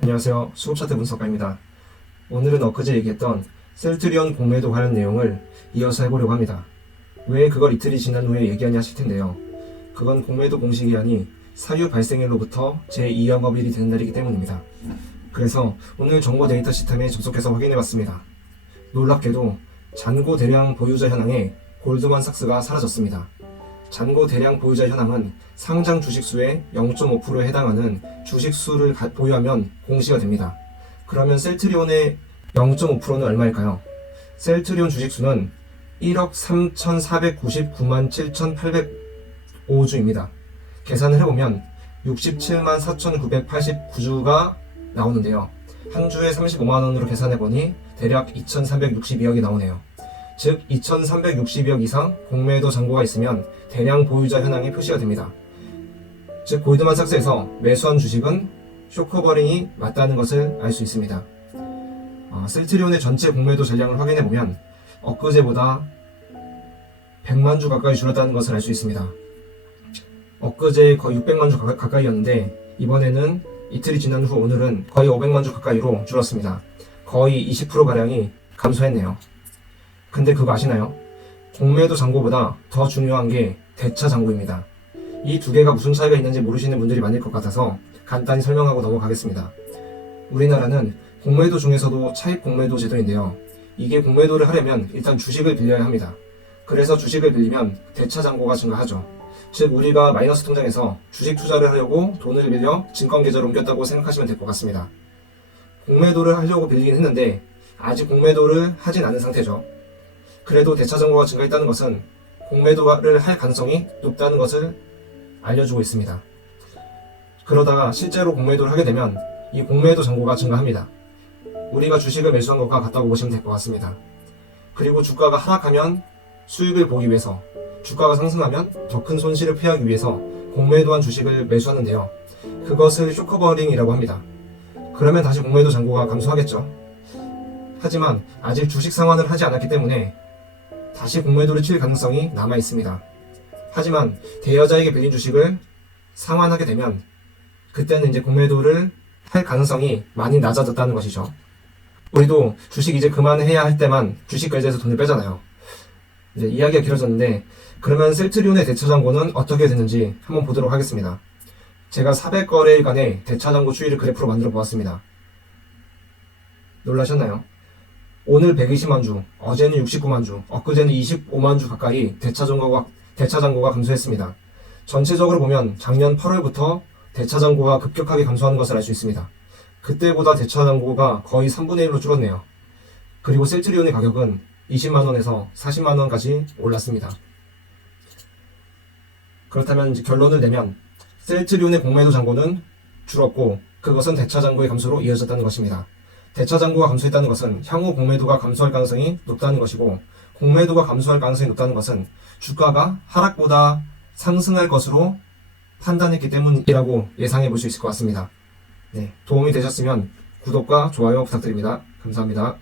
안녕하세요. 수급차트 분석가입니다. 오늘은 엊그제 얘기했던 셀트리온 공매도 관련 내용을 이어서 해보려고 합니다. 왜 그걸 이틀이 지난 후에 얘기하냐 하실 텐데요. 그건 공매도 공시기한이 사유 발생일로부터 제2영업일이 되는 날이기 때문입니다. 그래서 오늘 정보 데이터 시스템에 접속해서 확인해봤습니다. 놀랍게도 잔고 대량 보유자 현황에 골드만삭스가 사라졌습니다. 잔고 대량 보유자 현황은 상장 주식수의 0.5%에 해당하는 주식수를 보유하면 공시가 됩니다. 그러면 셀트리온의 0.5%는 얼마일까요? 셀트리온 주식수는 1억 3,499만 7,805주입니다. 계산을 해보면 67만 4,989주가 나오는데요. 한 주에 35만원으로 계산해보니 대략 2,362억이 나오네요. 즉 2,362억 이상 공매도 잔고가 있으면 대량 보유자 현황이 표시가 됩니다. 즉 골드만삭스에서 매수한 주식은 쇼커버링이 맞다는 것을 알 수 있습니다. 셀트리온의 전체 공매도 전량을 확인해보면 엊그제보다 100만 주 가까이 줄었다는 것을 알 수 있습니다. 엊그제 거의 600만 주 가까이였는데 이번에는 이틀이 지난 후 오늘은 거의 500만 주 가까이로 줄었습니다. 거의 20%가량이 감소했네요. 근데 그거 아시나요? 공매도 잔고보다 더 중요한 게 대차 잔고입니다. 이 두 개가 무슨 차이가 있는지 모르시는 분들이 많을 것 같아서 간단히 설명하고 넘어가겠습니다. 우리나라는 공매도 중에서도 차입 공매도 제도인데요. 이게 공매도를 하려면 일단 주식을 빌려야 합니다. 그래서 주식을 빌리면 대차 잔고가 증가하죠. 즉 우리가 마이너스 통장에서 주식 투자를 하려고 돈을 빌려 증권계좌로 옮겼다고 생각하시면 될 것 같습니다. 공매도를 하려고 빌리긴 했는데 아직 공매도를 하진 않은 상태죠. 그래도 대차 잔고가 증가했다는 것은 공매도를 할 가능성이 높다는 것을 알려주고 있습니다. 그러다가 실제로 공매도를 하게 되면 이 공매도 잔고가 증가합니다. 우리가 주식을 매수한 것과 같다고 보시면 될 것 같습니다. 그리고 주가가 하락하면 수익을 보기 위해서, 주가가 상승하면 더 큰 손실을 피하기 위해서 공매도한 주식을 매수하는데요. 그것을 쇼커버링이라고 합니다. 그러면 다시 공매도 잔고가 감소하겠죠. 하지만 아직 주식 상환을 하지 않았기 때문에 다시 공매도를 칠 가능성이 남아 있습니다. 하지만 대여자에게 빌린 주식을 상환하게 되면 그때는 이제 공매도를 할 가능성이 많이 낮아졌다는 것이죠. 우리도 주식 이제 그만해야 할 때만 주식 계좌에서 돈을 빼잖아요. 이제 이야기가 길어졌는데 그러면 셀트리온의 대차 잔고는 어떻게 되는지 한번 보도록 하겠습니다. 제가 400거래일간의 대차 잔고 추이를 그래프로 만들어 보았습니다. 놀라셨나요? 오늘 120만 주, 어제는 69만 주, 엊그제는 25만 주 가까이 대차 잔고가 감소했습니다. 전체적으로 보면 작년 8월부터 대차 잔고가 급격하게 감소하는 것을 알 수 있습니다. 그때보다 대차 잔고가 거의 3분의 1로 줄었네요. 그리고 셀트리온의 가격은 20만원에서 40만원까지 올랐습니다. 그렇다면 이제 결론을 내면 셀트리온의 공매도 잔고는 줄었고 그것은 대차 잔고의 감소로 이어졌다는 것입니다. 대차 잔고가 감소했다는 것은 향후 공매도가 감소할 가능성이 높다는 것이고 공매도가 감소할 가능성이 높다는 것은 주가가 하락보다 상승할 것으로 판단했기 때문이라고 예상해 볼 수 있을 것 같습니다. 네, 도움이 되셨으면 구독과 좋아요 부탁드립니다. 감사합니다.